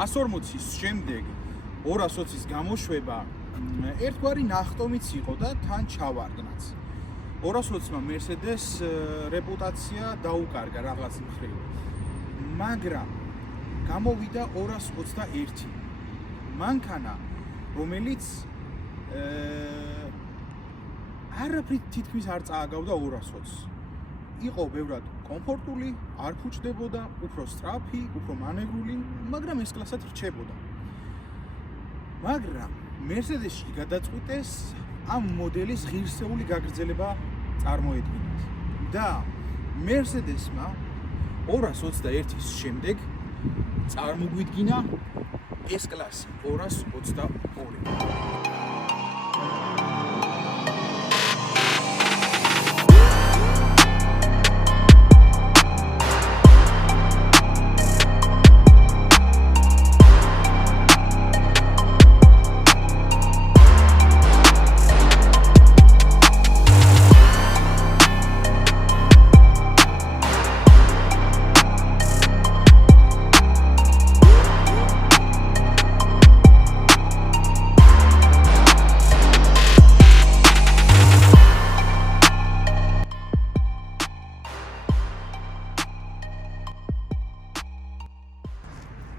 140-ის შემდეგ 220-ის გამოშვება ერთგვარი ნახტომიც იყო და თან ჩავარდნაც. 220-მა Mercedes რეპუტაცია დაუკარგა რაღაც მხრივ. მაგრამ გამოვიდა 221. მანქანა, რომელიც არაფრით თითქმის არ წააგავდა 220-ს. იყო ბევრად კომფორტული, არ ფუჭდებოდა, უფრო სწრაფი, უფრო მანევრული, მაგრამ ეს კლასად რჩებოდა. მაგრამ Mercedes-ში გადაწყვიტეს ამ მოდელის ღირსეული გაგრძელება წარმოედგინათ. და Mercedes-მა 221-ის შემდეგ წარმოგვიდგინა ეს კლასი 222.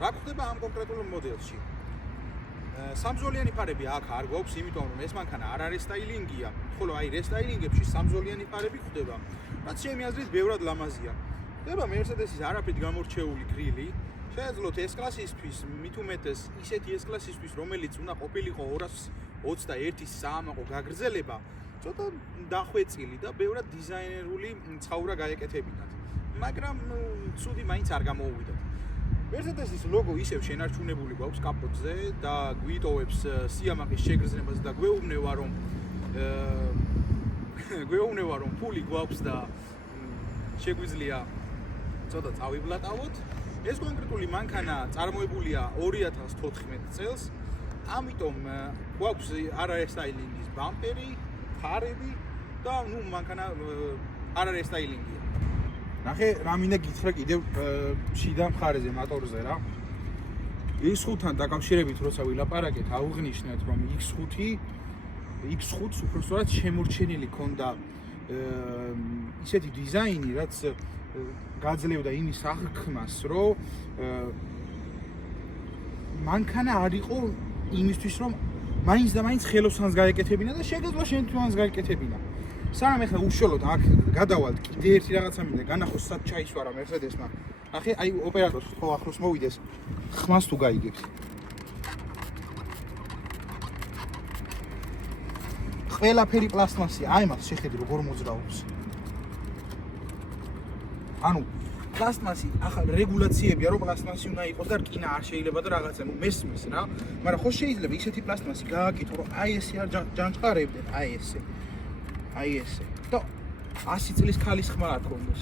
რა ხდება ამ კონკრეტულ მოდელში? სამზოლიანი ფარები აქ არ გვაქვს, იმიტომ რომ ეს მანქანა არ არის სტაილინგია, ხოლო აი რესტაილინგებში სამზოლიანი ფარები ხდება, რაც ჩემი აზრით ბევრად ლამაზია. ხდება Mercedes-ის არაფრით გამორჩეული გრილი, შეეძლოთ ეს კლასისთვის, მით უმეტეს ისეთი ეს კლასისთვის, რომელიც უნდა ყოფილიყო 221-ის საამაყო გაგრძელება, ცოტა დახვეწილი და ბევრად დიზაინერული ცხოვრა გაეკეთებინათ. მაგრამ ცუდი მაინც არ გამოუვიდათ. Mercedes-ის ლოგო ისევ შენარჩუნებული გვაქვს კაპოტზე და გვიტოვებს სიამაყის შეგრძნებას და გვეუბნება რომ ფული გვაქვს და შეგვიძლია ცოტა წავიბლატავოთ. ეს კონკრეტული მანქანა წარმოებულია 2014 წელს, ამიტომ გვაქვს არარესტაილინგის ბამპერი, ფარები და მანქანა არარესტაილინგია. ნახე, რა მინდა გითხრა კიდევ შიდა მხარეზე, მოტორზე რა. X5-თან დაკავშირებით როცა ვილაპარაკეთ, აუღნიშნეთ, რომ X5-ს უფრო სწორად შემორჩენილი ქონდა ისეთი დიზაინი, რაც გაძლევდა იმის აღქმას, რომ მანქანა არ იყო იმისთვის, რომ მაინც და მაინც ხელოსანს გაეკეთებინა და შეგეძლო შენთვიანს გაეკეთებინა. სანამ ეხლა უშუალოდ აქ გადავალთ, კიდე ერთი რაღაცა მინდა განახოს, სად ჩაისვარა Mercedes-მა. ნახე, აი ოპერატორს ხო ახლოს მოვიდეს, ხმას თუ გაიგებს. ყველაფერი პლასტმასია, აი მას შეხედი როგორ მოძრაობს. ანუ პლასტმასი, ახლა რეგულაციებია, რომ პლასტმასი უნდა იყოს და რკინა არ შეიძლება და რაღაცა, მესმის რა. მაგრამ ხო შეიძლება ისეთი პლასტმასი გააკეთო, რომ აი ესე არ ჯანჭყარებდნენ, აი ესე. აი ესე. და 100 წლის ქალის ხმა არ ქონდეს.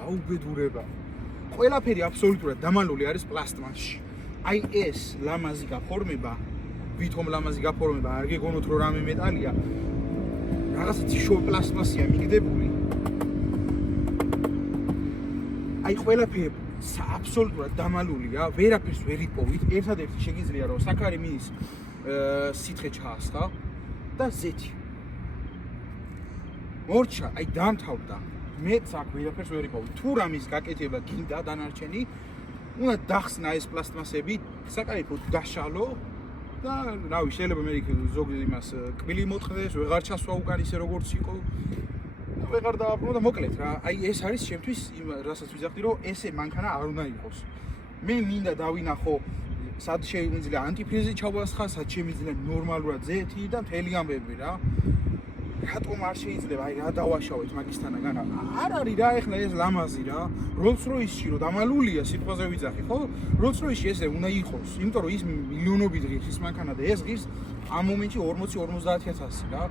აუბედურება. ყველაფერი აბსოლუტურად დამალული არის პლასტმასში. აი ეს ლამაზი გაფორმება, ვითომ ლამაზი გაფორმება, არ გეგონოთ რომ რამე მეტალია. რაღაცა ციშო პლასტმასია მიგდებული. აი ყველაფერი აბსოლუტურად დამალულია, ვერაფერს ვერ იპოვით. ერთადერთი შეგიძლია რომ საქარი მინის სითხე ჩაასხა და ზეთი. მორჩა, აი დამთავრდა. მეც აქ ვერაფერს ვერ იპოვით. თუ რამის გაკეთება გინდა დანარჩენი, უნდა დახსნა ეს პლასტმასები, საკაიფოდ დაშალო და რავი, შეიძლება მე ზოგი იმას კბილი მოწყდეს, ვეღარ ჩასვა უკან ისე როგორც იყო. ვეღარ დააბრუნო და მოკლედ რა, აი ეს არის ჩემთვის იმ რასაც ვიზახდი, რომ ესე მანქანა არ უნდა იყოს. მე მინდა დავინახო სად შეიძლება ანტიფრიზი ჩავასხა, სად შეიძლება ნორმალურად ზეთი და მთელი ამბები რა. რატომ არ შეიძლება აი რა დავაშავეთ მაგისთანაგან? არ არის რა ეხლა ეს ლამაზი რა. Rolls-Royce-ში რომ დამალულია სიტყვაზე ვიძახი, ხო? Rolls-Royce-ში ესე უნდა იყოს, იმიტომ რომ ის მილიონობით ღირს ის მანქანა და ეს ღირს ამ მომენტში 40-50,000 რა.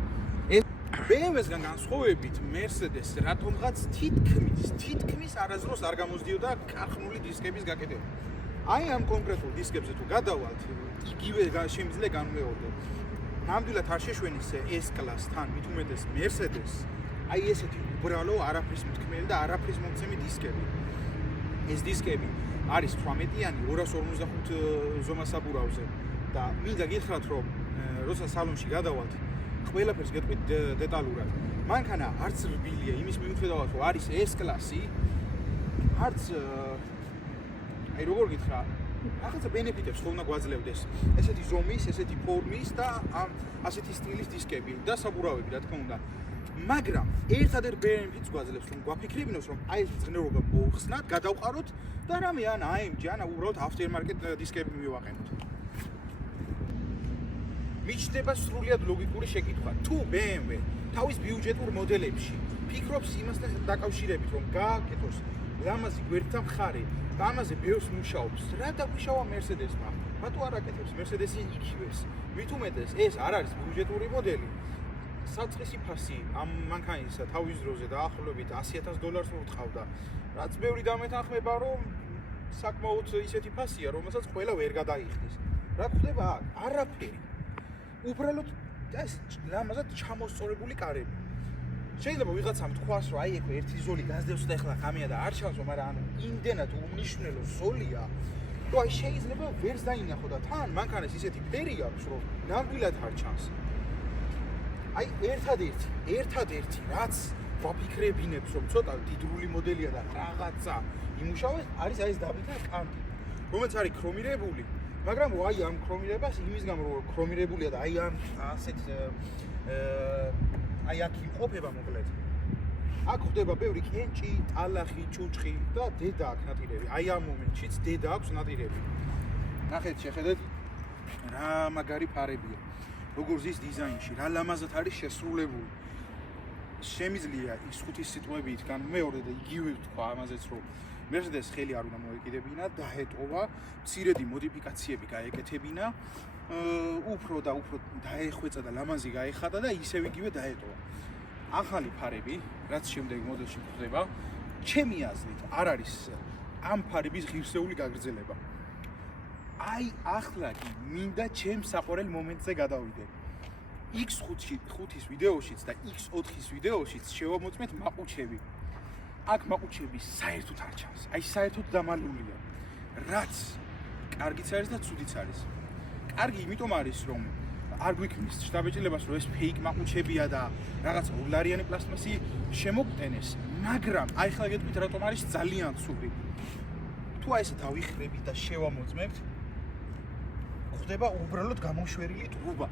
BMW-სგან განსხვავებით Mercedes რატომღაც თითქმის არასდროს არ გამოსდიოდა ქარხნული დისკების გაკეთება. აი ამ კონკრეტულ დისკებზე თუ გადავალთ, იგივე შემიძლია განმეორდეთ. ნამდვილად არ შეშვენის ეს კლასთან, მით უმეტეს Mercedes, აი ესეთი უბრალო არაფრის მთქმელი და არაფრის მომცემი დისკები. ეს დისკები არის 18-იანი 255 ზომა საბურავზე და მინდა გითხრათ რომ როცა სალონში გადავალთ ყველაფერს გეტყვით დეტალურად მანქანა არც რბილია იმის მიუხედავად რომ არის S კლასი არც აი როგორ გითხრა ახალ ბენეფიტებს ხო უნდა გვაძლევდეს ესეთი ზომის, ესეთი ფორმის და ასეთი სტილის დისკები და საბურავები რა თქმა უნდა მაგრამ ერთადერთ ბენეფიტს გვაძლევს რომ გვაფიქრებინოს რომ აი ეს მძღნელობა მოხსნათ, გადავყაროთ და რამე ან AMG ან უბრალოდ aftermarket დისკები მივაყენოთ. მიჩნდება სრულიად ლოგიკური შეკითხვა. თუ BMW თავის ბიუჯეტურ მოდელებში ფიქრობს იმასთან დაკავშირებით რომ გააკეთოს ლამაზი გვერდთა მხარე და ამაზე ბევრს მუშაობს, რა დაგვიშავა Mercedes-მა? მათო არ აკეთებს Mercedes-ი EQS. მით უმეტეს ეს არ არის ბიუჯეტური მოდელი. საწყისი ფასი ამ მანქანის თავის დროზე დაახლოებით $100,000 ურტყავდა. რაც ბევრი დამეთანხმება რომ საკმაოდ ისეთი ფასია, რომელსაც ყველა ვერ გადაიხდის. რა ხდება აქ? არაფერი. უბრალოდ ეს ლამაზად ჩამოსწორებული კარები. შეიძლება ვიღაცამ თქვას რომ აი ეხლა ერთი ზოლი გასდევს და ეხლა ხამია და არ ჩავსო, მაგრამ ანუ იმდენად უმნიშვნელო ზოლია, რომ აი შეიძლება ვერს დაინახო და თან მანქანას ისეთი ფერი აქვს, რომ ნამდვილად არ ჩანს. აი ერთადერთი რაც ვაფიქრებინებს რომ ცოტა დიდრული მოდელია და რაღაცა იმუშავებს არის ეს დაბიტა კანტი რომელიც არის ქრომირებული მაგრამ აი ამ ქრომირებას იმის გამო რომ ქრომირებულია და აი ამ ასეთ აი აქ იმყოფება მოკლედ აქ ხდება ბევრი კენჭი, ტალახი, ჭუჭხი და დედა აქვს ნატირები აი ამ მომენტშიც დედა აქვს ნატირები ნახეთ შეხედეთ რა მაგარი ფარებია როგორ ზის დიზაინში, რა ლამაზად არის შესრულებული. შემიძლია ის ხუთის სიტყვები ითქან მეორე და იგივე თქვა ამაზეც რომ Mercedes ხელი არ უნდა მოეკიდებინა, დაეტოვა, მცირედი მოდიფიკაციები გაეკეთებინა, უფრო და უფრო დაეხვეწა და ლამაზი გაეხადა და ისევ იგივე დაეტოვა. ახალი ფარები, რაც შემდეგ მოდელში გვხდება, ჩემი აზრით არ არის ამ ფარების ღირსეული გაგრძელება. აი ახლა კი მინდა ჩემს საყვარელ მომენტზე გადავიდე. X5-ის ვიდეოშიც და X4-ის ვიდეოშიც შევამოწმეთ მაყუჩები. აქ მაყუჩები საერთოდ არ ჩანს. აი საერთოდ დამალულია. რაც კარგიც არის და ცუდიც არის. კარგი იმიტომ არის რომ არ გვიქმნის შტაბეჭდილებას რომ ეს ფეიქ მაყუჩებია და რაღაც $2 პლასტმასი შემოგტენეს, მაგრამ აი ახლა გეტყვით რატომ არის ძალიან ცუდი. თუ აი ესე დავიხრებით და შევამოწმებთ ხდება უბრალოდ გამოშვერილი ტყუბა.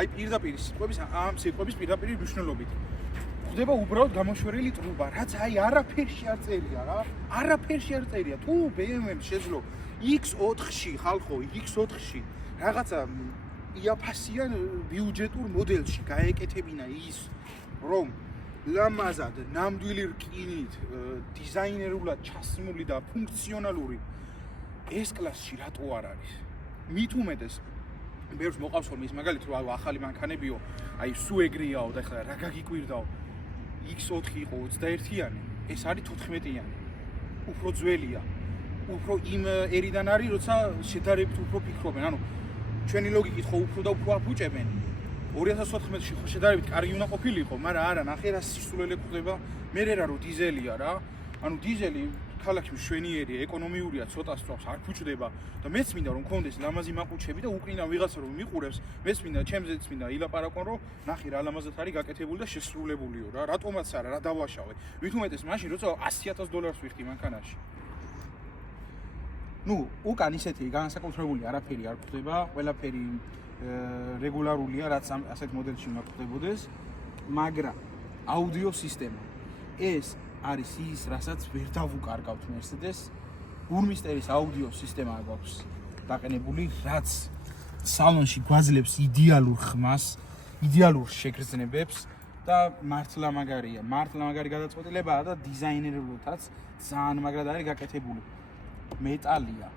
აი პირდაპირ სიტყვების ამ სიტყვების პირდაპირ მნიშვნელობით. ხდება უბრალოდ გამოშვერილი ტყუბა, რაც აი არაფერში არ წერია რა. არაფერში არ წერია. თუ BMW-ს შეძლო X4-ში, ხალხო, X4-ში რაღაცა იაფასიან ბიუჯეტურ მოდელში გაეკეთებინა ის, რომ ლამაზად, ნამდვილი რკინით, დიზაინერულად ჩასმული და ფუნქციონალური S კლასში რატო არ არის? მით უმეტეს ბევრს მოყავს ხოლმე ის მაგალითი რომ ახალი მანქანებიო აი სუ ეგრიაო და ეხლა რა გაგიკვირდაო X4 იყო 21-იანი ეს არის 14-იანი უფრო ძველია უფრო იმ ერიდან არის როცა შედარებით უფრო ფიქრობენ ანუ ჩვენი ლოგიკით ხო უფრო და უფრო აფუჭებენ 2014-ში ხო შედარებით კარგი უნდა ყოფილიყო მაგრამ არა ნახე რა სისულელე ხდება მე რა რომ დიზელია რა ანუ დიზელი ქალაქში მშვენიერია, ეკონომიურია, ცოტა სწრაფს არ ფუჭდება და მეც მინდა რომ მქონდეს ლამაზი მაყუჩები და უკრინა ვიღაცა რომ მიყურებს, მეც მინდა, ჩემზეც მინდა ილაპარაკონ რომ ნახე რა ლამაზად არის გაკეთებული და შესრულებულიო რა, რატომაც არა, რა დავაშავე. მით უმეტეს მაშინ როცა $100,000 ვიხდი მანქანაში. ნუ, უკან ისეთი განსაკუთრებული არაფერი არ ხდება, ყველაფერი რეგულარულია, რაც ასეთ მოდელში უნდა ხდებოდეს, მაგრამ აუდიო სისტემა ეს არის ის, რასაც ვერ დავუკარგავთ Mercedes. Burmisters აუდიო სისტემა გვაქვს დაყენებული, რაც სალონში გვაძლევს იდეალურ ხმას, იდეალურ შეგრძნებებს და მართლა მაგარია. მართლა მაგარი გადაწყვეტილებაა და დიზაინერებითაც ძალიან მაგრად არის გაკეთებული. მეტალია.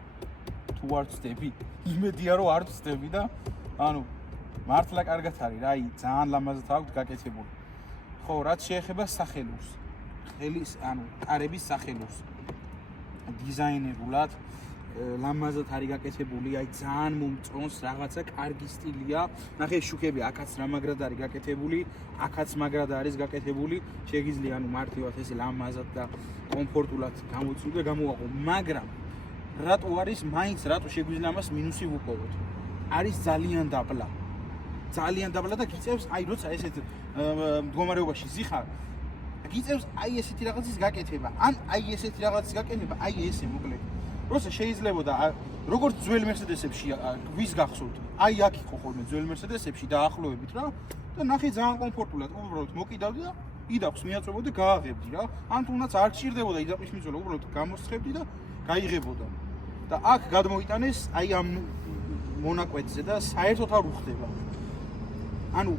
თუ არ ვწდები, იმედია რომ არ ვწდები და ანუ მართლა კარგად არის რა, აი ძალიან ლამაზად აქვს გაკეთებული. ხო, რაც შეეხება სახელურს. ხელის ანუ კარების სახელურს დიზაინერულად ლამაზად არის გაკეთებული, აი ძალიან მომწონს, რაღაცა კარგი სტილია. ნახე შუქები, აქაც რა მაგრად არის გაკეთებული, აქაც მაგრად არის გაკეთებული. შეგიძლია ანუ მარტივად ესე ლამაზად და კომფორტულად გამოცნო და გამოვაყო, მაგრამ რატო არის მაინც რატო შეგვიძლია ამას მინუსი ვუყოვოთ. არის ძალიან დაბლა. ძალიან დაბლა და გიწევს აი როცა ესეთ მდგომარეობაში ზიხარ გიწევს აი ესეთი რაღაცის გაკეთება ან აი ესეთი რაღაცის გაკეთება აი ესე მოკლედ როცა შეიძლებოდა როგორც ძველ მერსედესებში ვის გახსოვთ აი აქ იყო ხოლმე ძველ მერსედესებში დაახლოებით რა და ნახე ძალიან კომფორტულად უბრალოდ მოკიდავდი და იდაქვს მიაწვებოდი და გააღებდი რა ან თუნდაც არ გჭირდებოდა იდაყვის მიწველა უბრალოდ გამოსხებდი და გაიღებოდა და აქ გადმოიტანეს აი ამ მონაკვეთზე და საერთოდ არ უხდება ანუ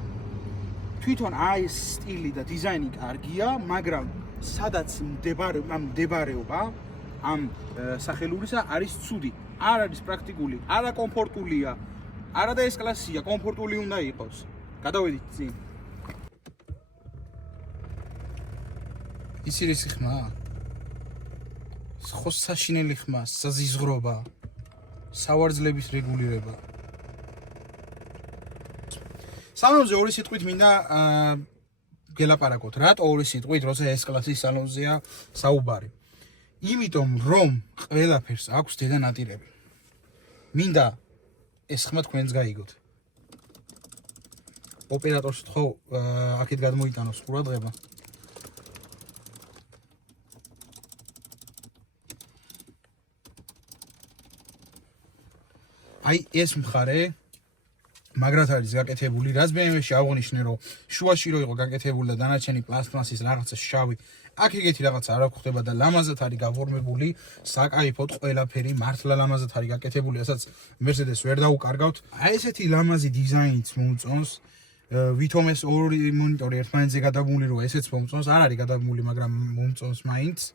თვითონ აი ეს სტილი და დიზაინი კარგია, მაგრამ სადაც მდებარეობა ამ სახელურისა არის ცუდი. არ არის პრაქტიკული, არა კომფორტულია, არა და ეს კლასია, კომფორტული უნდა იყოს. გადავედით წინ. ისი რისი ხმა? ხო საშინელი ხმა, საზიზღრობა, სავარძლების რეგულირება. სალონზე ორი სიტყვით მინდა გელაპარაკოთ. რატო ორი სიტყვით, როცა ეს კლასის სალონზეა საუბარი? იმიტომ რომ ყველაფერს აქვს დედა ნატირები. მინდა ეს ხმა თქვენს გაიგოთ. ოპერატორს თქო აქეთ გადმოიტანოს ყურადღება. აი ეს მხარე მაგრად არის გაკეთებული, რაც BMW-ში აღონიშნე რომ შუაში რო იყო გაკეთებული და დანარჩენი პლასტმასის რაღაცა შავი, აქ ეგეთი რაღაცა არ გვხდება და ლამაზად არის გაფორმებული, საკაიფოდ ყველაფერი მართლა ლამაზად არის გაკეთებული, რასაც Mercedes ვერ დაუკარგავთ. აი ესეთი ლამაზი დიზაინიც მომწონს. ვითომ ეს ორი მონიტორი ერთმანეთზე გადაგმული რო ესეც მომწონს, არ არის გადაგმული, მაგრამ მომწონს მაინც.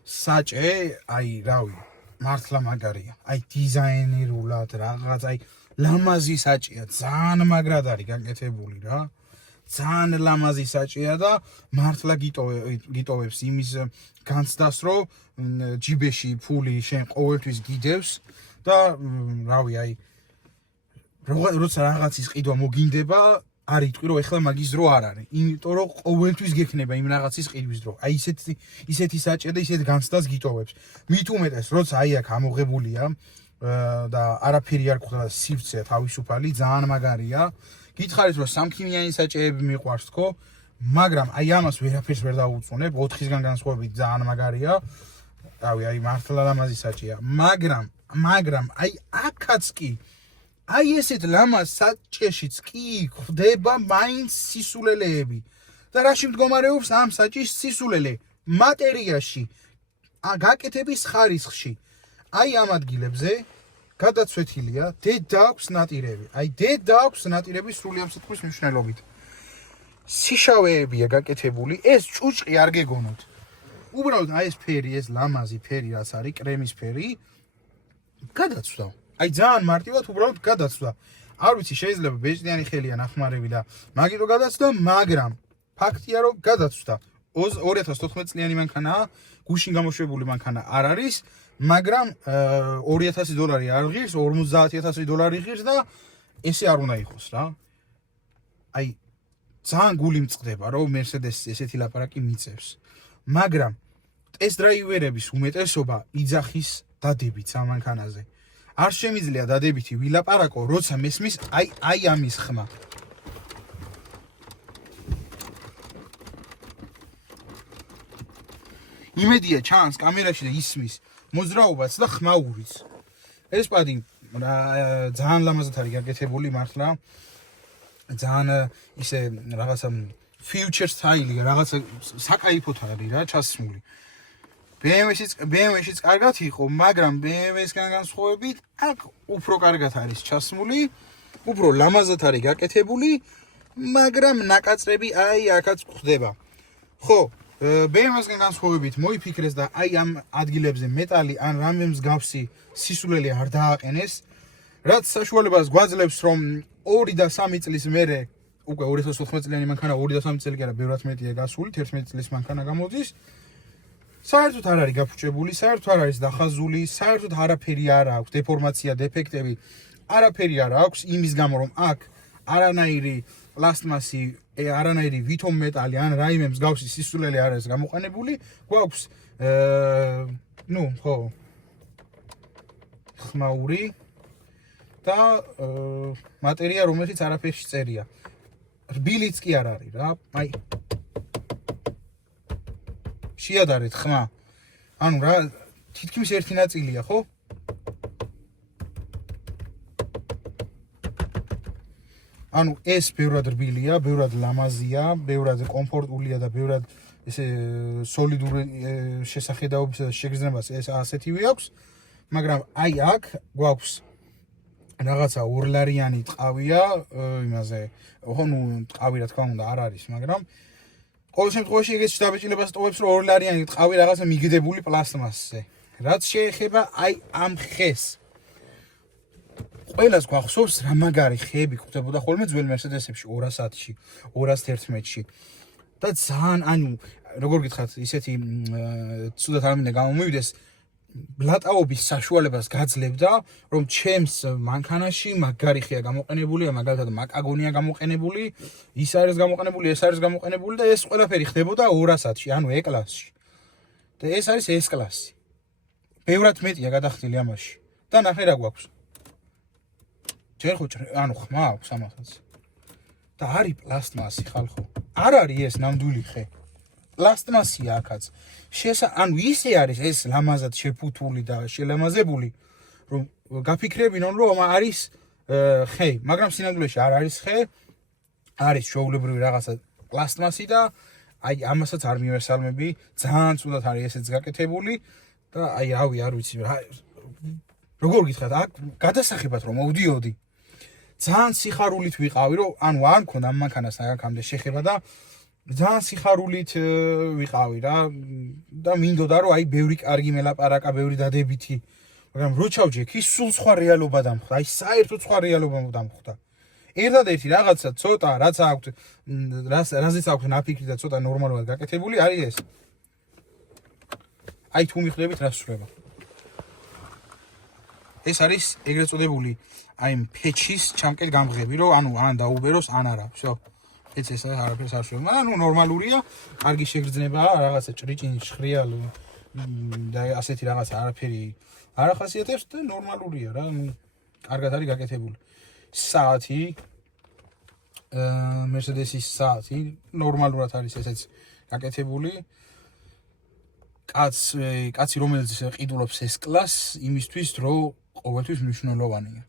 საჭე, აი რავი, მართლა მაგარია. აი დიზაინერულად რაღაც აი ლამაზი საჭია, ძალიან მაგრად არის გაკეთებული რა. ძალიან ლამაზი საჭია და მართლა გიტოვებს იმის განცდას, რომ ჯიბეში ფული შენ ყოველთვის გიდევს და რავი, აი როცა რაღაცის ყიდვა მოგინდება, არ იტყვი რომ ეხლა მაგის დრო არ არის. იმიტომ რომ ყოველთვის გექნება იმ რაღაცის ყიდვის დრო. აი ისეთი საჭია და ისეთ განცდას გიტოვებს. მით უმეტეს, როცა აი აქ ამოღებულია და არაფერი არ გვხვდება სივრცე თავისუფალი, ძალიან მაგარია. გითხარით რომ სამქიმიანი საჭეები მიყვარს თქო, მაგრამ აი ამას ვერაფერს ვერ დაუწუნებ, 4-ისგან განსხვავებით ძალიან მაგარია. რავი, აი მართლა ლამაზი საჭია, მაგრამ აი აქაც კი აი ესეთ ლამაზ საჭეშიც კი ხდება მაინც სისულელეები. და რაში მდგომარეობს ამ საჭის სისულელე? მატერიაში, გაკეთების ხარისხში. აი ამ ადგილებზე გადაცვეთილია დედა აქვს ნატირები. აი დედა აქვს ნატირები სრული ამ სიტყვის მნიშვნელობით. სიშავეებია გაკეთებული, ეს ჭუჭყი არ გეგონოთ. უბრალოდ აი ეს ფერი, ეს ლამაზი ფერი რაც არის, კრემის ფერი, გადაცვდა. აი ძალიან მარტივად უბრალოდ გადაცვდა. არ ვიცი, შეიძლება ბეჭდიანი ხელია ნახმარები და მაგიტო გადაცვდა, მაგრამ ფაქტია რომ გადაცვდა. 2014 წლიანი მანქანაა, გუშინ გამოშვებული მანქანა არ არის. მაგრამ $2000 არ ღირს, $50,000 ღირს და ესე არ უნდა იყოს რა. აი ძალიან გული მწყდება რომ Mercedes ესეთი ლაპარაკი მიწევს. მაგრამ ტესტ-დრაივერების უმეტესობა იძახის დადებით ამ მანქანაზე. არ შემიძლია დადებითი ვილაპარაკო, როცა მესმის აი ამის ხმა. იმედია ჩანს კამერაში და ისმის მოძრაობაც და ხმაურიც. ეს პადი ძალიან ლამაზად არის გაკეთებული მართლა. ძალიან ისე რაღაცა future style-ი, რაღაცა საკაიფოთ არის რა ჩასმული. BMW-შიც კარგად იყო, მაგრამ BMW-სგან განსხვავებით აქ უფრო კარგად არის ჩასმული, უფრო ლამაზად არის გაკეთებული, მაგრამ ნაკაწრები აი აქაც გვხდება. ხო, BMW-სგან განსხვავებით მოიფიქრეს და აი ამ ადგილებზე მეტალი ან რამე მსგავსი სისულელე არ დააყენეს, რაც საშუალებას გვაძლევს რომ 2 და 3 წლის მერე უკვე 2014 წლიანი მანქანა 2 და 3 წელი კი არა, ბევრად მეტია გასული, 11 წლის მანქანა გამოდის. საერთოდ არ არის გაფუჭებული, საერთოდ არ არის დახაზული, საერთოდ არაფერი არ აქვს, დეფორმაცია, დეფექტები, არაფერი არ აქვს, იმის გამო რომ აქ არანაირი პლასტმასი, არანაირი ვითომ მეტალი ან რაიმე მსგავსი სისულელე არ არის გამოყენებული, გვაქვს ხო ხმაური და მატერია რომელშიც არაფერში წერია. რბილიც კი არ არის რა. აი შეადარეთ ხმა. ანუ რა თითქმის ერთი ნაწილია, ხო? ანუ ეს ბევრად რბილია, ბევრად ლამაზია, ბევრად კომფორტულია და ბევრად ესე სოლიდური შესახედაობის შეგრძნებას ეს ასეთივე აქვს, მაგრამ აი აქ გვაქვს რაღაცა ორლარიანი ტყავია, იმაზე, ხო, ნუ ტყავი რა თქმა უნდა არ არის, მაგრამ ყოველ შემთხვევაში ეგეც დაბეჭდილებას ტოვებს, რომ ორლარიანი ტყავი რაღაცა მიგდებული პლასტმასზე. რაც შეეხება აი ამ ხეს. ყველას გვახსოვს რა მაგარი ხეები გვხვდებოდა ხოლმე ძველ მერსედესებში 200-ში, 211-ში. და ძალიან, ანუ როგორ გითხრათ, ისეთი ცუდად არ მინდა გამომივიდეს, ბლატაობის საშუალებას გაძლევდა, რომ ჩემს მანქანაში მაგარი ხეა გამოყენებულია, მაგალითად მაკაგონია გამოყენებული, ის არის გამოყენებული, ეს არის გამოყენებული და ეს ყველაფერი ხდებოდა 200-ში, ანუ E-კლასში. და ეს არის S-კლასი. ბევრად მეტია გადახდილი ამაში. და ნახე რა გვაქვს. ჯერ ხო, ანუ ხმა აქვს ამასაც. და არის პლასტმასი ხალხო. არ არის ეს ნამდვილი ხე. პლასტმასია აქაც. ანუ ისე არის ეს ლამაზად შეფუთული და შელამაზებული, რომ გაფიქრებინონ, რომ არის ხე, მაგრამ სინამდვილეში არ არის ხე, არის ჩვეულებრივი რაღაცა პლასტმასი და აი ამასაც არ მივესალმები, ძალიან ცუდად არის ესეც გაკეთებული და აი რავი, არ ვიცი რა. როგორ გითხრათ, აქ გადასახებად რომ მოვდიოდი. ძალიან სიხარულით ვიყავი, რომ ანუ არ მქონდა ამ მანქანასთან აქამდე შეხება და ძალიან სიხარულით ვიყავი რა და მინდოდა რომ აი ბევრი კარგი მელაპარაკა, ბევრი დადებითი, მაგრამ რო ჩავჯექი, სულ სხვა რეალობა დამხვდა, აი საერთოდ სხვა რეალობა დამხვდა. ერთადერთი რაღაცა ცოტა რაც აქვს, რაზეც აქვს ნაფიქრი და ცოტა ნორმალურად გაკეთებული არის ეს. აი თუ მიხვდებით რა სრულება. ეს არის ეგრეთ წოდებული აი ფეჩის ჩამკეთ გამღები, რომ ანუ ან დაუბეროს, ან არა, всё. ეს არაფერს არ შეიძლება. ანუ ნორმალურია, კარგი შეგრძნებაა, რაღაცა ჭრიჭინი, შხრიალო და ასეთი რაღაცა არაფერი არ ახასიათებს და ნორმალურია რა, ну, კარგად არის გაკეთებული. საათი Mercedes-ის საათი ნორმალურად არის ესეც გაკეთებული. კაცი რომელიც ყიდულობს S-კლასს, იმისთვის რომ ყოველთვის მნიშვნელოვანია.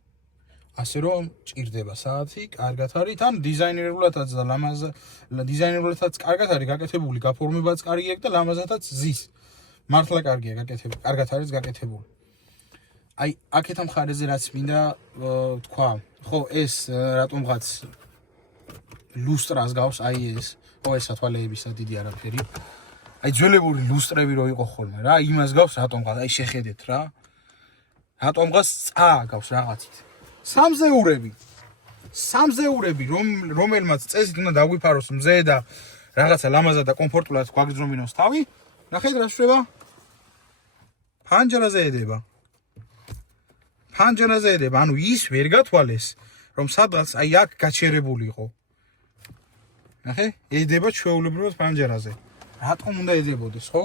ასე რომ ჭირდება საათი, კარგად არის, თან დიზაინერულადაც და დიზაინერულადაც კარგად არის გაკეთებული, გაფორმებაც კარგია და ლამაზადაც ზის. მართლა კარგია გაკეთებული, კარგად არის გაკეთებული. აი, აქეთ ამ მხარეზე რაც მინდა თქვა, ხო, ეს რატომღაც ლუსტრას გავს, აი ეს, ხო, ეს სათვალეებისა დიდი არაფერი. აი ძველებური ლუსტრები რო იყო ხოლმე რა, იმას გავს რატომღაც, აი შეხედეთ რა. რატომღაც წააგავს რაღაცით. სამზეურები, რომელმაც წესით უნდა დაგვიფაროს მზე და რაღაცა ლამაზად და კომფორტულად გვაგრძნობინოს თავი, ნახეთ რა შევება? ფანჯარაზე ედება, ანუ ის ვერ გათვალეს, რომ სადღაც აი აქ გაჩერებულიყო. ნახე, ედება ჩვეულებრივად ფანჯარაზე. რატომ უნდა ედებოდეს, ხო?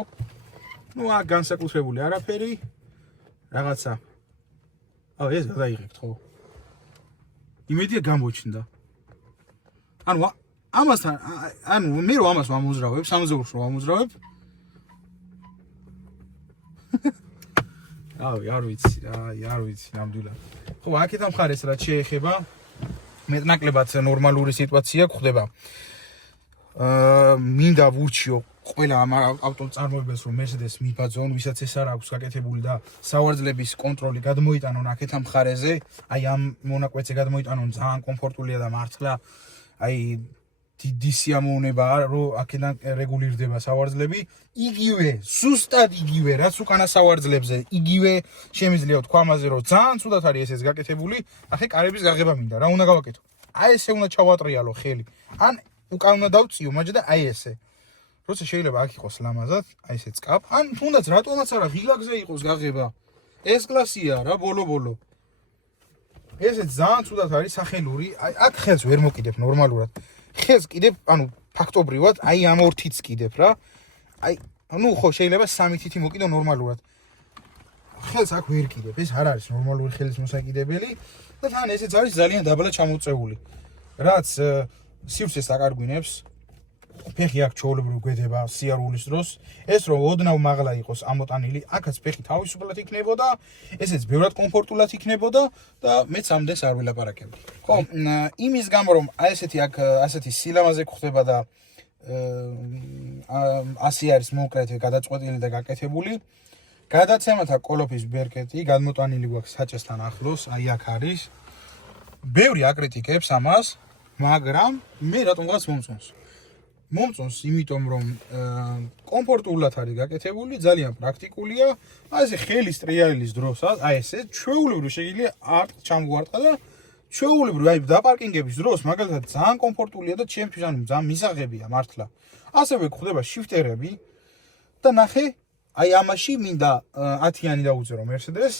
ნუ აქ განსაკუთრებული არაფერი, რაღაცა. აუ ეს გადაიღებთ, ხო? იმედია გამოჩნდა. ანუ ამასთან, ანუ მე რომ ამას ვამოძრავებ, სამზეურს რომ ვამოძრავებ. არ ვიცი რა, არ ვიცი ნამდვილად. ხო, აქეთ ამ მხარეს რაც შეეხება, მეტნაკლებად ნორმალური სიტუაცია გვხდება. მინდა ვურჩიო ყველა ამ ავტომწარმოებელს რომ Mercedes მიბაძონ, ვისაც ეს არ აქვს გაკეთებული და სავარძლების კონტროლი გადმოიტანონ აქეთ ამ მხარეზე, აი ამ მონაკვეთზე გადმოიტანონ, ძალიან კომფორტულია და მართლა აი დიდი სიამოვნებაა რომ აქედან რეგულირდება სავარძლები, იგივე, ზუსტად იგივე, რაც უკანა სავარძლებზე, იგივე შემიძლია თქვა ამაზე რომ ძალიან ცუდად არის ესეც გაკეთებული, ახე კარების გაღება მინდა, რა უნდა გავაკეთო? აი ესე უნდა ჩავატრიალო ხელი. ან უკან უნდა დავწიო, მაჯდა და აი ესე. როცა შეიძლება აქ იყოს ლამაზად, აი ესე წკაპ, ან თუნდაც რატომაც არა ღილაკზე იყოს გაღება. S-კლასია რა, ბოლო-ბოლო. ესე ძალიან ცუდად არის სახელური, აი აქ ხელს ვერ მოკიდებ ნორმალურად. ხელს კიდებ, ანუ ფაქტობრივად, აი ამ ორ თითს კიდებ რა. აი, ну, ხო შეიძლება 3 თითი მოკიდო ნორმალურად. ხელს აქ ვერ კიდებ, ეს არ არის ნორმალური ხელის მოსაკიდებელი და თან ესეც არის ძალიან დაბლა ჩამოწეული. რაც სივრცეს აკარგვინებს, ფეხი აქ ჩაოლებრივ გვედება სიარულის დროს, ეს რომ ოდნავ მაღლა იყოს ამოტანილი, აქაც ფეხი თავისუფლად იქნებოდა, ესეც ბევრად კომფორტულად იქნებოდა და მეც ამდენს არ ვილაპარაკებდი. ხო, იმის გამო რომ ესეთი აქ ასეთი სილამაზე გვხდება და ასე არის მომკრეთი გადაწყვეტილი და გაკეთებული. გადაცემათა კოლოფის ბერკეტი გადმოტანილი გვაქვს საჭესთან ახლოს, აი აქ არის. ბევრი აკრიტიკებს ამას, მაგრამ მე რატომღაც მომწონს. მომწონს იმიტომ რომ კომფორტულად არის გაკეთებული, ძალიან პრაქტიკულია. აი ესე ხელის ტრიალის დროსაც, აი ესე ჩვეულებრივ შეიძლება არ ჩამგვარტყა და ჩვეულებრივ აი დაპარკინგების დროს მაგალითად ძალიან კომფორტულია და ჩემთვის ანუ ძალიან მისაღებია მართლა. ასევე გვხვდება შიფტერები და ნახე აი ამაში მინდა 10-იანი დაუწერო Mercedes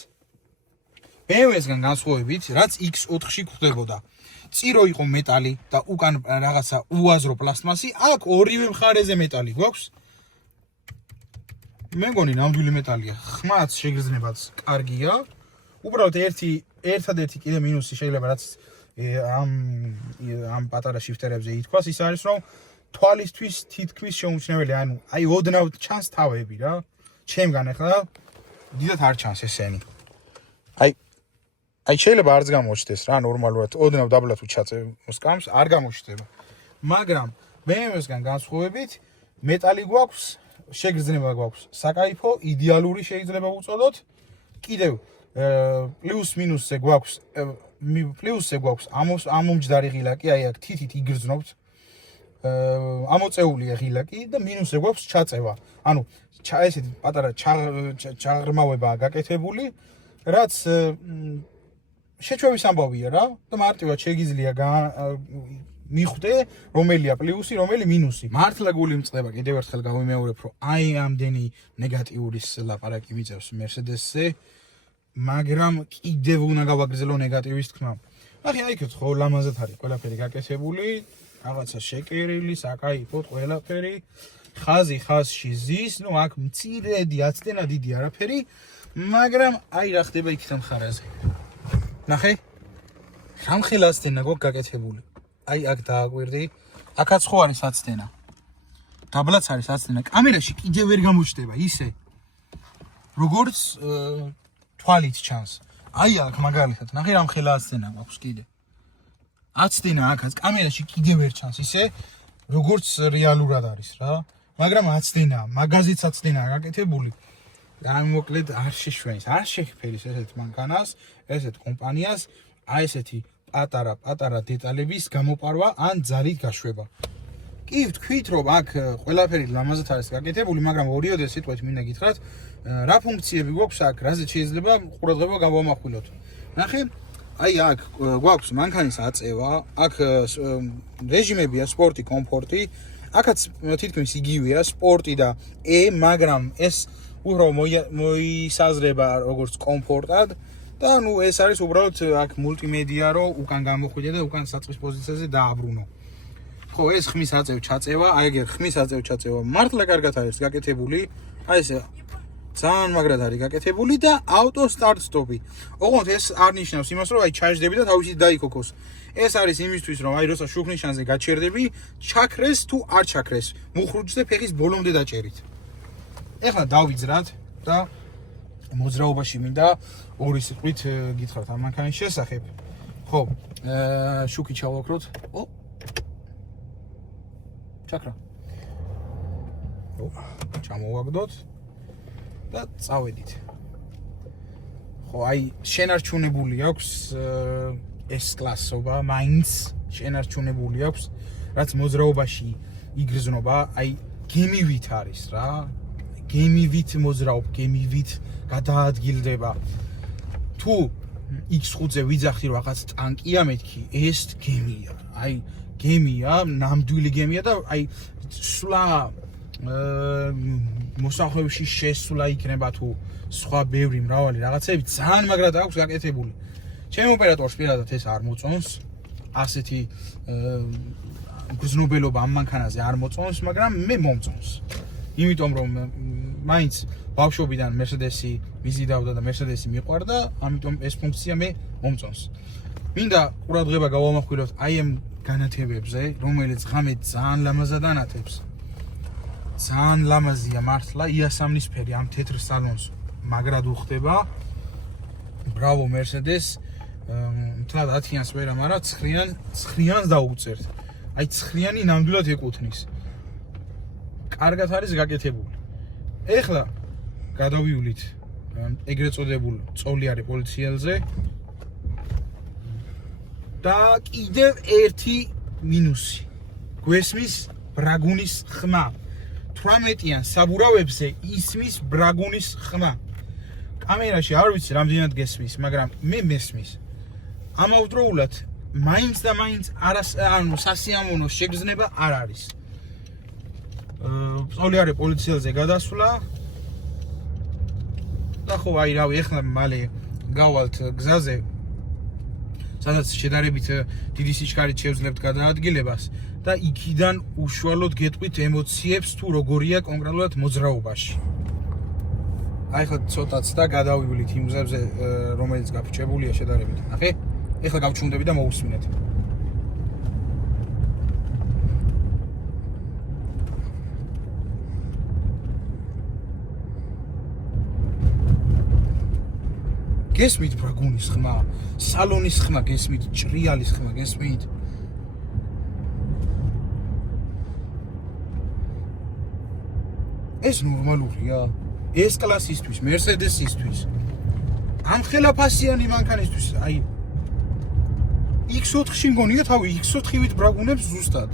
BMW-სგან განსხვავებით, რაც X4-ში გვხვდებოდა. წირო იყო მეტალი და უკან რაღაცა უაზრო პლასტმასი, აქ ორივე მხარეზე მეტალი გვაქვს. მე მგონი ნამდვილი მეტალია, ხმაც შეგრძნებაც კარგია. უბრალოდ ერთადერთი კიდე მინუსი შეიძლება რაც ამ პატარა შიფტერებზე ითქვას, ის არის რომ თვალისთვის თითქმის შეუმჩნეველია, ანუ აი ოდნავ ჩანს თავები რა. ჩემგან ახლა დიდად არ ჩანს ესენი. აი შეიძლება არც გამოჩნდეს რა ნორმალურად ოდნავ დაბლა თუ ჩაწევ მოსკამს არ გამოჩნდება. მაგრამ BMW-სგან განსხვავებით მეტალი გვაქვს, შეგრძნება გვაქვს საკაიფო, იდეალური შეიძლება უწოდოთ. კიდევ პლუს-მინუსზე გვაქვს ამომჯდარი ღილაკი, აი აქ თითით იგრძნობთ. ამოწეულია ღილაკი და მინუსზე გვაქვს ჩაწევა. ანუ ესეთი პატარა ჩაღრმავებაა გაკეთებული, რაც შეჩვევის ამბავია რა და მარტივად შეგიძლია მიხვდე რომელია პლუსი, რომელი მინუსი. მართლა გული მწყდება კიდევ ერთხელ გავიმეორებ, რომ აი ამდენი ნეგატიურის ლაპარაკი მიწევს Mercedes-ზე, მაგრამ კიდევ უნდა გავაგრძელო ნეგატივის თქმა. ნახე აი იქ ხო ლამაზად არის ყველაფერი გაკეთებული, რაღაცა შეკერილი, საკაიფოდ ყველაფერი. ხაზი ხაზში ზის, ნუ აქ მცირედი აცდენა დიდი არაფერი, მაგრამ აი რა ხდება იქით მხარეზე. ნახე? რამხელა აცდენა გვაქვს გაკეთებული. აი აქ დააკვირდი. აქაც ხო არის აცდენა. დაბლაც არის აცდენა. კამერაში კიდევ ვერ გამოჩნდება ისე. როგორც თვალით ჩანს. აი აქ მაგალითად, ნახე რამხელა აცდენა გვაქვს კიდე. აცდენა აქაც კამერაში კიდევ ვერ ჩანს ისე, როგორც რეალურად არის რა. მაგრამ აცდენა, მაგაზიც აცდენა გაკეთებული. გამოკლედ არ შეშვენს, არ შეფერის ესეთ მანქანას, ესეთ კომპანიას, აი ესეთი პატარა დეტალების გამოპარვა ან ძალით გაშვება. კი ვთქვით, რომ აქ ყველაფერი ლამაზად არის გაკეთებული, მაგრამ ორიოდე სიტყვით მინდა გითხრათ, რა ფუნქციები გვაქვს აქ, რაზეც შეიძლება ყურადღება გავამახვილოთ. ნახე, აი აქ გვაქვს მანქანის აწევა, აქ რეჟიმებია სპორტი, კომფორტი, აქაც თითქმის იგივეა სპორტი და მაგრამ ეს უფრო მოისაზრება როგორც კომფორტად და ნუ ეს არის უბრალოდ აქ მულტიმედია რო უკან გამოხვიდე და უკან საწყის პოზიციაზე დააბრუნო. ხო, ეს ხმის აწევ ჩაწევა, აი ეგ ხმის აწევ ჩაწევა მართლა კარგად არის გაკეთებული. აი ეს ძალიან მაგრად არის გაკეთებული და ავტო სტარტ სტოპი. ოღონდ ეს არ ნიშნავს იმას, რომ აი ჩაჟდები და თავისით დაიქოქოს. ეს არის იმისთვის, რომ აი როცა შუქნიშანზე გაჩერდები, ჩაქრეს თუ არ ჩაქრეს, მუხრუჭზე ფეხის ბოლომდე დაჭერით. ეხლა დავიძრათ და მოძრაობაში მინდა ორი სიტყვით გითხრათ ამ მანქანის შესახებ. ხო, შუქი ჩავაქროთ. ჩაქრა. ჩამოვაგდოთ და წავედით. ხო, აი შენარჩუნებული აქვს ეს კლასობა, მაინც შენარჩუნებული აქვს, რაც მოძრაობაში იგრძნობა, აი გემივით არის რა. გემივით მოძრაობ, გემივით გადაადგილდება. თუ X5-ზე ვიძახი რაღაც ტანკია მეთქი, ეს გემია. აი გემია, ნამდვილი გემია და აი სვლა მოსახლეებში შესვლა იქნება თუ სხვა ბევრი მრავალი რაღაცები ძალიან მაგრად აქვს გაკეთებული. ჩემ ოპერატორს პირადად ეს არ მოწონს. ასეთი გრძნობელობა ამ მანქანაზე არ მოწონს, მაგრამ მე მომწონს. იმიტომ რომ მაინც ბავშვობიდან Mercedes-ი ვიზიდავდა და Mercedes-ი მიყვარდა, ამიტომ ეს ფუნქცია მე მომწონს. მინდა ყურადღება გავამახვილოთ აი ამ განათებებზე, რომელიც ღამე ძალიან ლამაზად ანათებს. ძალიან ლამაზია მართლა, იასამნისფერი ამ თეთრ სალონს მაგრად უხდება. Bravo Mercedes. მთლად 10-იანს ვერ ამარა, 9-იანს დაუწერთ. აი 9-იანი ნამდვილად ეკუთვნის. კარგად არის გაკეთებული. ეხლა გადავივლით ეგრეთ წოდებულ წოლიარე პოლიციელზე. და კიდევ ერთი მინუსი. გვესმის ბრაგუნის ხმა. 18-იან საბურავებზე ისმის ბრაგუნის ხმა. კამერაში არ ვიცი რამდენად გესმის, მაგრამ მე მესმის. ამავდროულად მაინც და მაინც სასიამოვნო შეგრძნება არ არის. წოლიარე პოლიციელზე გადასვლა და ხო აი რავი ეხლა მალე გავალთ გზაზე სადაც შედარებით დიდი სიჩქარით შევძლებთ გადაადგილებას და იქიდან უშუალოდ გეტყვით ემოციებს თუ როგორია კონკრეტულად მოძრაობაში. აი ხა ცოტაც და გადავივლით იმ გზებზე რომელიც გაფიჩებულია შედარებით. ნახე? ეხლა გავჩვენდები და მოვუსმინეთ. გესმით ბრაგუნის ხმა, სალონის ხმა გესმით, ჭრიალის ხმა გესმით. ეს ნორმალურია. ეს კლასისთვის, Mercedes-ისთვის. ამ ხელაფასიანი მანქანისთვის, აი X4-ში მგონია თავი X4-ით ბრაგუნებს ზუსტად.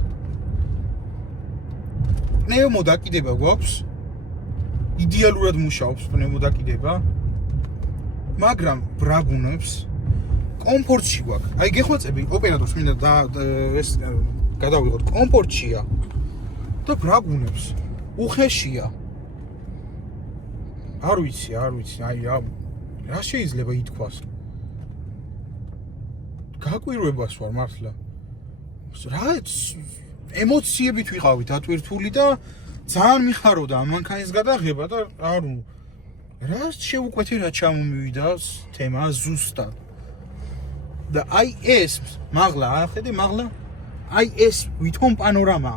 პნევმოდაკიდება გვაქვს. იდეალურად მუშაობს პნევმოდაკიდება. მაგრამ ბრაგუნებს კომფორტში გვაქვს. აი გეხვეწები ოპერატორს მინდა და ეს გადავიღოთ კომფორტშია და ბრაგუნებს უხეშია. არ ვიცი, აი რა შეიძლება ითქვას? გაკვირვებას ვარ მართლა. რა ემოციებით ვიყავით ატვირთული და ძალიან მიხაროდა ამ მანქანის გადაღება და რა შეუკვეთე რა ჩამომივიდა თემა ზუსტად. და აი ეს მაღლა, ხედე მაღლა? აი ეს ვითომ პანორამა.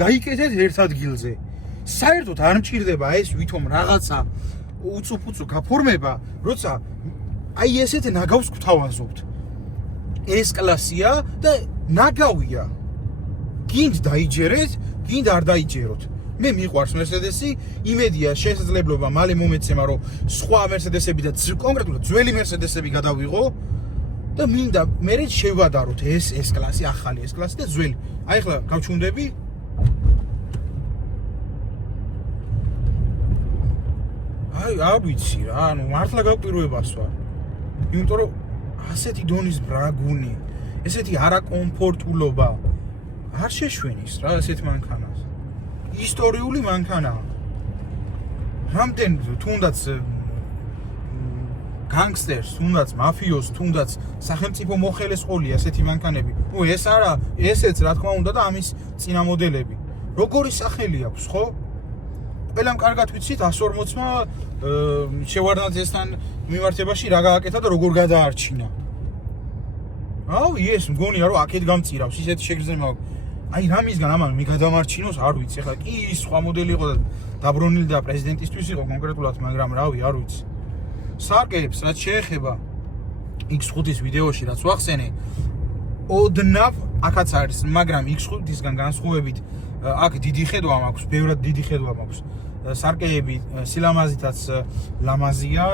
გაიკეთეთ ერთ ადგილზე. საერთოდ არ მჭირდება ეს ვითომ რაღაცა უწუფუწუ გაფორმება, როცა აი ესეთ ნაგავს გვთავაზობთ. ეს კლასია და ნაგავია. გინდ დაიჯერეთ, გინდ არ დაიჯეროთ. მე მიყვარს Mercedes-ი, იმედია შესაძლებლობა მალე მომეცემა რომ სხვა Mercedes-ები და კონკრეტულად ძველი Mercedes-ები გადავიღო და მინდა მე შევადაროთ ეს კლასი, ახალი ეს კლასი და ძველი. აი ახლა გავჩვენდები. აი არ ვიცი რა, ანუ მართლა გაკვირვებას ვარ. იმიტომ რომ ასეთი დონის ბრაგუნი, ესეთი არაკომფორტულობა არ შეშვენის რა ასეთ მანქანას. ისტორიული მანქანაა. რამდენ თუნდაც განგსტერს, თუნდაც მაფიოს, თუნდაც სახელმწიფო მოხელეს ყოლია ასეთი მანქანები. ეს არა, ესეც რა თქმა უნდა და ამის წინამოდელები. როგორი სახელი აქვს, ხო? ყველამ კარგად ვიცით 140-მა შევარდნაძესთან მიმართებაში რა გააკეთა და როგორ გადაარჩინა. ეს მგონია რომ აქეთ გამწირავს, ისეთი შეგრძნება. აი რამისგან ამან მე გადამარჩინოს, არ ვიცი. ეხლა კი სხვა მოდელი იყო და დაბრუნილი და პრეზიდენტისთვის იყო კონკრეტულად, მაგრამ რავი, არ ვიცი. სარკეებს რაც შეეხება X5-ის ვიდეოში რაც ვახსენე, ოდნავ აქაც არის, მაგრამ X5-ისგან განსხვავებით აქ დიდი ხედვა მაქვს, ბევრად დიდი ხედვა მაქვს. სარკეები სილამაზითაც ლამაზია,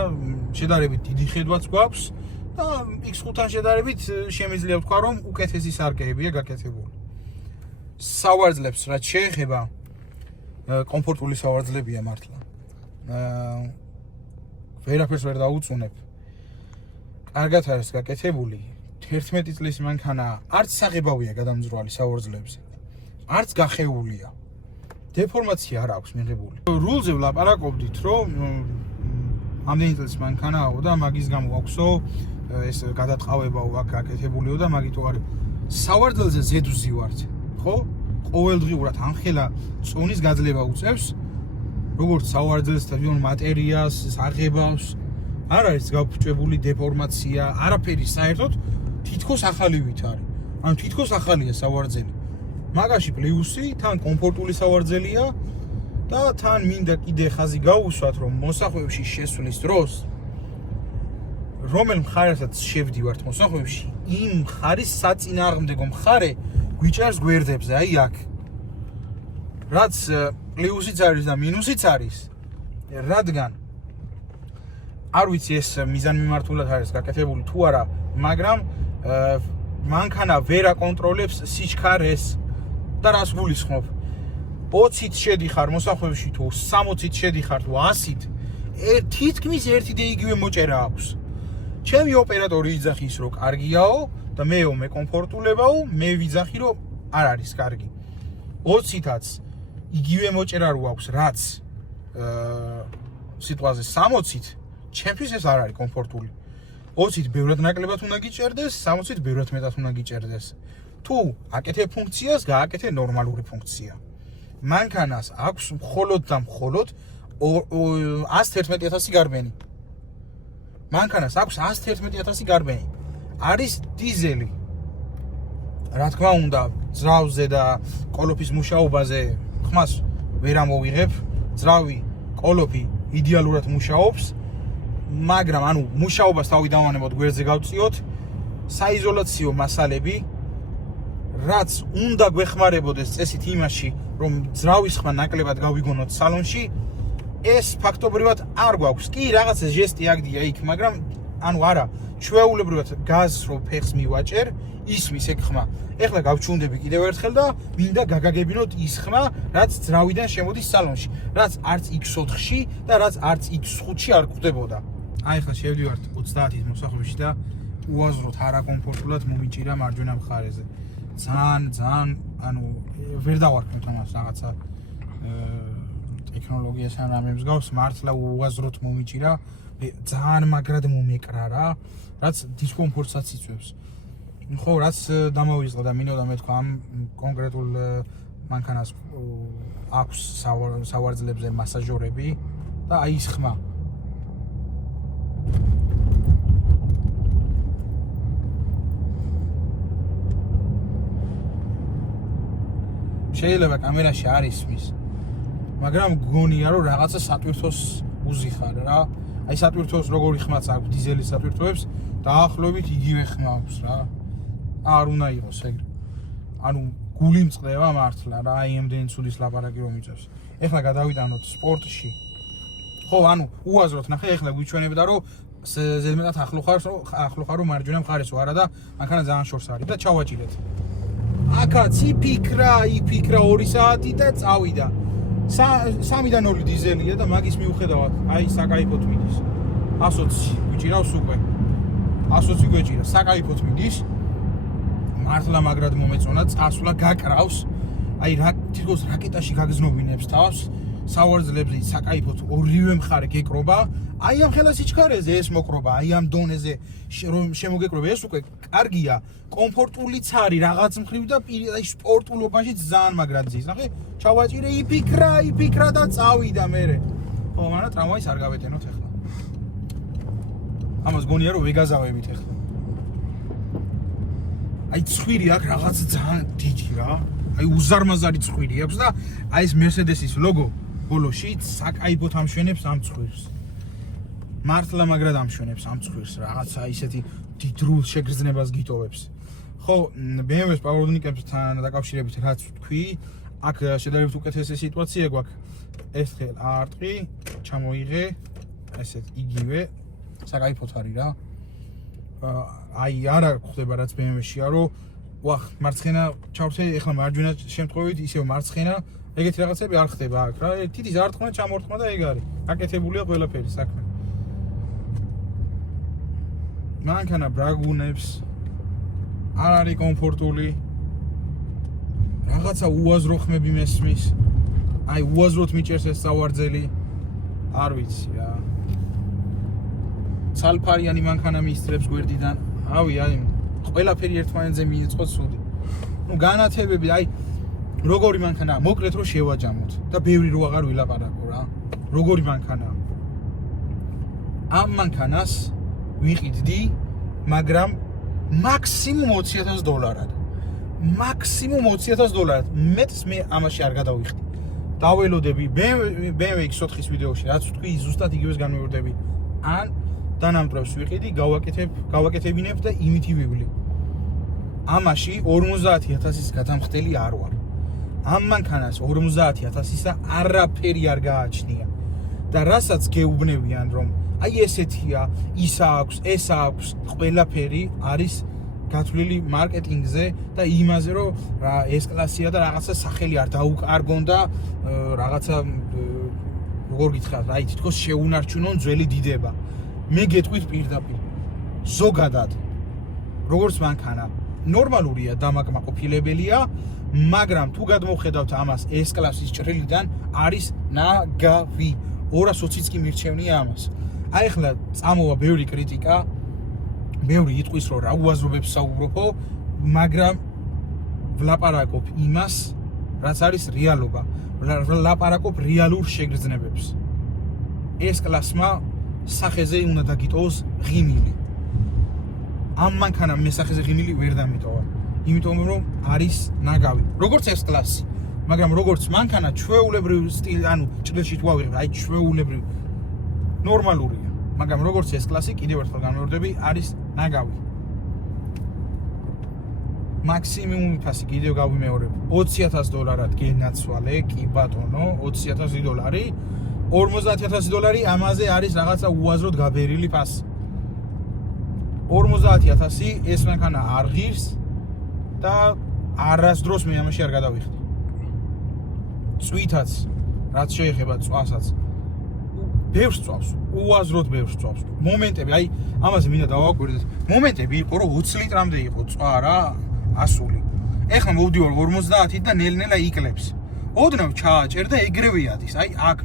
შედარებით დიდი ხედვაც გვაქვს და X5-თან შედარებით შემიძლია ვთქვა, რომ უკეთესი სარკეებია გაკეთებული. სავარძლებს რაც შეეხება კომფორტული სავარძლებია მართლა. ვერაფერს ვერ დაუწუნებ. კარგად არის გაკეთებული. 11 წლის მანქანა არც საღებავია გადამძვრალი სავარძლებზე. არც გახეულია. დეფორმაცია არ აქვს მიღებული. რულზე ვლაპარაკობდით, რომ ამდენი წლის მანქანაო და მაგის გამო აქვსო ეს გადატყავებაო აქ გაკეთებულიო და მაგითო არის. სავარძლზე ზედვზივართ, ხო? ყოველდღიურად ამხელა წონის გაძლება უწევს, როგორც სავარძლეს თავიანთ მატერიას, საღებავს არ არის გაფუჭებული დეფორმაცია, არაფერი საერთოდ თითქოს ახალივით არის. ანუ თითქოს ახალია სავარძელი. მაგაში პლუსი, თან კომფორტული სავარძელია და თან მინდა კიდე ხაზი გავუსვათ, რომ მოსახვევში შესვლის დროს რომელ მხარესაც შევდივართ მოსახვევში, იმ მხარის საწინააღმდეგო მხარე გვიჭერს გვერდებზე, აი აქ. რაც პლუსიც არის და მინუსიც არის, რადგან არ ვიცი ეს მიზანმიმართულად არის გაკეთებული თუ არა, მაგრამ მანქანა ვერ აკონტროლებს სიჩქარეს და რას გულისხმობ 20-ით შედიხარ მოსახვევში თუ 60-ით შედიხარ თუ 100-ით თითქმის ერთი და იგივე მოჭერა აქვს. ჩემი ოპერატორი იძახის რომ კარგიაო და მეო მე კომფორტულებაო, მე ვიძახი რომ არ არის კარგი. 20-ითაც იგივე მოჭერა რო აქვს რაც სიტყვაზე 60-ით ჩემთვის ეს არ არის კომფორტული. 20-ით ბევრად ნაკლებად უნდა გიჭერდეს, 60-ით ბევრად მეტად უნდა გიჭერდეს. თუ აკეთე ფუნქციას, გააკეთე ნორმალური ფუნქცია. მანქანას აქვს მხოლოდ და მხოლოდ 111,000 გარბენი. მანქანას აქვს 111,000 გარბენი. არის დიზელი. რა თქმა უნდა, ძრავზე და კოლოფის მუშაობაზე ხმას ვერ ამოვიღებ. ძრავი, კოლოფი იდეალურად მუშაობს. მაგრამ ანუ მუშაობას თავი დავანებოთ გვერდზე გავწიოთ საიზოლაციო მასალები რაც უნდა გვეხმარებოდეს წესით იმაში რომ ძრავის ხმა ნაკლებად გავიგონოთ სალონში ეს ფაქტობრივად არ გვაქვს კი რაღაცა ჟესტი აგდია იქ მაგრამ ანუ არა ჩვეულებრივად გაზს რო ფეხს მივაჭერ ისმის ეგ ხმა ეხლა გავჩუნდები კიდევ ერთხელ და მინდა გაგაგებინოთ ის ხმა რაც ძრავიდან შემოდის სალონში რაც არც X4-ში და რაც არც X5-ში არ გვხვდებოდა აი ხა შევდივართ 30-ის მოსახვევში და უაზროდ არაკომფორტულად მომიჭირა მარჯვენა მხარეზე. ძალიან ანუ ვერ დავარქმევთ ამას რაღაცა ტექნოლოგიასთან რამე მსგავს მართლა უაზროდ მომიჭირა ძალიან მაგრად მომეკრა რა რაც დისკომფორტსაც იწვევს. ხო რაც დამოვიწყდა და მინდოდა მეთქვა ამ კონკრეტულ მანქანას აქვს სავარძლებზე მასაჟორები და აი ის ხმა შეიძლება კამერაში არ ისმის მაგრამ გონია რომ რაღაცა სატვირთოს უზიხარ რა აი სატვირთოს როგორი ხმაც აქვს დიზელის სატვირთოებს დაახლოებით იგივე ხმა აქვს რა არ უნდა იყოს ეგრე ანუ გული მწყდება მართლა რა აი ამდენი ცუდის ლაპარაკი რომ იწევს ეხლა გადავიტანოთ სპორტში ხო ანუ უაზროდ ნახე ეხლა გვიჩვენებდა რომ ზედმეტად ახლო ხარ რომ მარჯვენა მხარეს ვარა და მანქანა ძალიან შორს არის და ჩავაჭირეთ აკაც იფიქრა 2 საათი და წავიდა 3-დან 2 დიზელია და მაგის მიუხედავად აი საკაიფოთ მიდის 120 გვიჭირავს უკვე 120 გვეჭირა საკაიფოთ მიდის მართლა მაგრად მომეწონა წასვლა გაკრავს აი რა თითქოს რაკეტაში გაგზნობინებს თავს სავარძლებზე საკაიფოთ ორივე მხარე გეკრობა აი ამ ხელა სიჩქარეზე ეს მოკრობა აი ამ დონეზე რომ შემოგეკრობა ეს უკვე კარგია კომფორტულიც არის რაღაც მხრივ და აი სპორტულობაში ძალიან მაგრად ძის ნახე ჩავაჭირე იფიქრა და წავიდა მერე ხო მაგრამ ტრამვაის არ გავეტენოთ ახლა ამას გონია რომ ვეგაზავებით ახლა აი ცხვირი აქვს რაღაც ძალიან დიდი რა აი უზარმაზარი ცხვირი აქვს და აი ეს Mercedes-ის ლოგო ბოლოში საკაიფოთ ამშვენებს ამ ცხვირს მართლა მაგრად ამშვენებს ამ ცხვირს რაღაცა ისეთი დიდრულ შეგრძნებას გიტოვებს ხო BMW-ს პავროდნიკებთან დაკავშირებით რაც თქვი აქ შედარებით უკეთესი სიტუაცია გვაქვს ეს ხელ არტყი ჩამოიღე ესეთ იგივე საკაიფოთ არის რა აი არა ხდება რაც BMW-შია რომ ვახ მარცხენა ჩავრთე ეხლა მარჯვენა შემთხვევით ისევ მარცხენა ეგეთი რაღაცები არ ხდება აქ რა თითის არტყმა ჩამორთქმა და ეგ არის გაკეთებულია ყველაფერი საქმე მანქანა ბრაგუნებს არ არის კომფორტული რაღაცა უაზრო ხმები მესმის აი უაზროდ მიჭერს ეს სავარძელი არ ვიცი რა ცალფარიანი მანქანა მიისწრებს გვერდიდან ავი აი ყველაფერი ერთმანეთზე მიეწყო ცუდი ნუ განათებები აი როგორი მანქანაა მოკლედ რომ შევაჯამოთ და ბევრი რო აღარ ვილაპარაკო რა როგორი მანქანაა ამ მანქანას ვიყიდდი, მაგრამ მაქსიმუმ $20,000. მაქსიმუმ $20,000. მეტს მე ამაში არ გადავიხდი. დაველოდები BMW X4-ის ვიდეოში, რაც ვთქვი, ზუსტად იგივეს განმეორდები. ან დანამტვრევს ვიყიდი, გავაკეთებინებ და იმითი ვივლი. ამაში 50,000-ის გადამხდელი არ ვარ. ამ მანქანას 50,000-ისა არაფერი არ გააჩნია. და რასაც გეუბნებიან, რომ აი ესეთია, ის აქვს, ეს აქვს, ყველაფერი არის გათვლილი მარკეტინგზე და იმაზე, რომ რა ეს კლასია და რაღაცა სახელი არ დაუკარგონ და რაღაცა როგორ გითხრათ, აი თითქოს შეუნარჩუნონ ძველი დიდება. მე გეტყვით პირდაპირ. ზოგადად როგორც მანქანა ნორმალურია, დამაკმაყოფილებელია, მაგრამ თუ გადმოვხედავთ ამას ეს კლასის ჭრილიდან არის ნაგავი. 220-იც კი მირჩევნია ამას. აი ახლა წამოვა ბევრი კრიტიკა, ბევრი იტყვის, რომ რა უაზრობებს საუბრობო, მაგრამ ვლაპარაკობ იმას, რაც არის რეალობა. ვლაპარაკობ რეალურ შეგრძნებებს. ეს კლასმა სახეზე უნდა დაგიტოვოს ღიმილი. ამ მანქანამ მე სახეზე ღიმილი ვერ დამიტოვა. იმიტომ რომ არის ნაგავი. როგორც ეს კლასი, მაგრამ როგორც მანქანა ჩვეულებრივ სტილ, ანუ ჭრილში თუ ავიღებ, აი ჩვეულებრივ ნორმალურია. მაგრამ როგორც ეს კლასი, კიდევ ერთხელ განმეორდები, არის ნაგავი. მაქსიმუმ ფასი კიდევ გავიმეორებ. $20,000 გენაცვალე, კი ბატონო, $20,000. $50,000 ამაზე არის რაღაცა უაზროდ გაბერილი ფასი. 50,000 ეს მანქანა არ ღირს და არასდროს მე ამაში არ გადავიხდი. წვითაც, რაც შეეხება წვასაც, ბევრს წვავს, უაზროდ ბევრს წვავს. მომენტები, აი, ამაზე მინდა დავაკვირდეთ. მომენტები იყო, რომ 20 ლიტრამდე იყო წვა რა, ასული. ეხლა მოვდივარ 50 და ნელ-ნელა იკლებს. ოდნავ ჩააჭერ და ეგრევე ადის. აი, აქ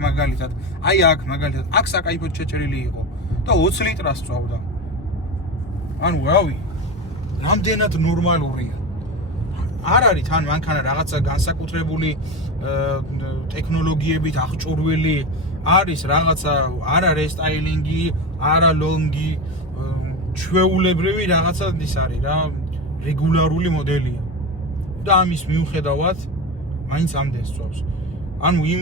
მაგალითად, აქ საკაიფოდ შეჭრილი იყო და 20 ლიტრას წვავდა. ანუ რავი, რამდენად ნორმალურია. არ არის თან მანქანა რაღაცა განსაკუთრებული ტექნოლოგიებით აღჭურვილი, არის რაღაცა არა რესტაილინგი, არა ლონგი, ჩვეულებრივი რაღაცა ის არის რა, რეგულარული მოდელია. და ამის მიუხედავად მაინც ამდენს წვავს. ანუ იმ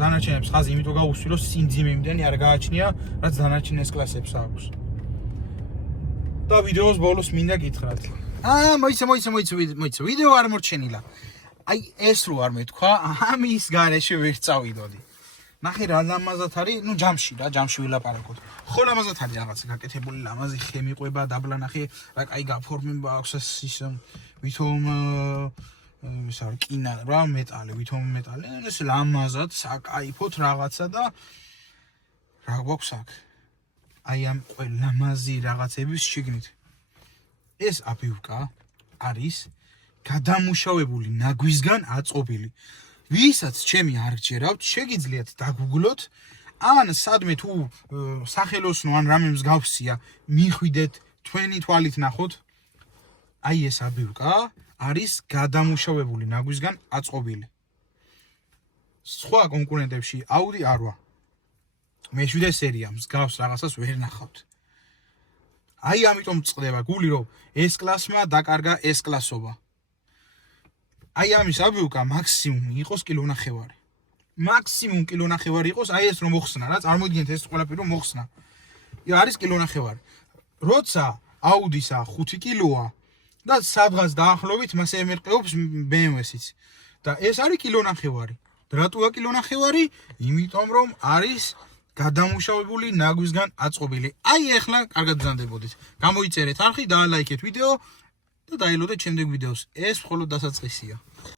დანარჩენებს ხაზი იმიტომ გაუსვი, რომ სიმძიმე იმდენი არ გააჩნია, რაც დანარჩენ ეს კლასებს აქვს. და ვიდეოს ბოლოს მინდა გითხრათ. მოიცა, ვიდეო არ მორჩენილა. აი ეს რო არ მეთქვა, ამის გარეშე ვერ წავიდოდი. ნახე რა ლამაზად არის, ნუ ჯამში ვილაპარაკოთ. ხო ლამაზად არის რაღაც გაკეთებული ლამაზი ხე მიყვება, დაბლა ნახე, რა კაი გაფორმება აქვს ის ვითომ ის არ კინა რა მეტალი, ვითომ მეტალი, ეს ლამაზად საკაიფოთ რაღაცა და რა გვაქვს აქ? აი ამ ლამაზი რაღაცების შიგნით. ეს აბიუკა არის გადამუშავებული ნაგვისგან აწყობილი. ვისაც ჩემი არ გჯერავთ, შეგიძლიათ დაგუგლოთ, ან სადმე თუ სახელოსნო ან რამე მსგავსია, მიხვიდეთ, თქვენი თვალით ნახოთ. აი ეს აბიუკა არის გადამუშავებული ნაგვისგან აწყობილი. სხვა კონკურენტებში Audi R8. მე-7 სერია მსგავს რაღაცას ვერ ნახავთ. აი ამიტომ წდება გული, რომ ეს კლასმა დაკარგა ეს კლასობა. აი ამის აბიუკა მაქსიმუმ იყოს კილონახევარი. მაქსიმუმ კილონახევარი იყოს, აი ეს რომ მოხსნა რა, წარმოიდგინეთ ეს ყველაფერი რომ მოხსნა. არის კილონახევარი. როცა Audi-სა 5 კილოა და სადღაც დაახლოებით მასე ემერყეობს BMW-სიც. და ეს არის კილონახევარი. რატოა კილონახევარი? იმიტომ რომ არის გადამუშავებული ნაგვისგან აწყობილი. აი ეხლა კარგად გზანდებოდით. გამოიწერეთ არხი, დაალაიქეთ ვიდეო და დაელოდეთ შემდეგ ვიდეოს. ეს მხოლოდ დასაწყისია.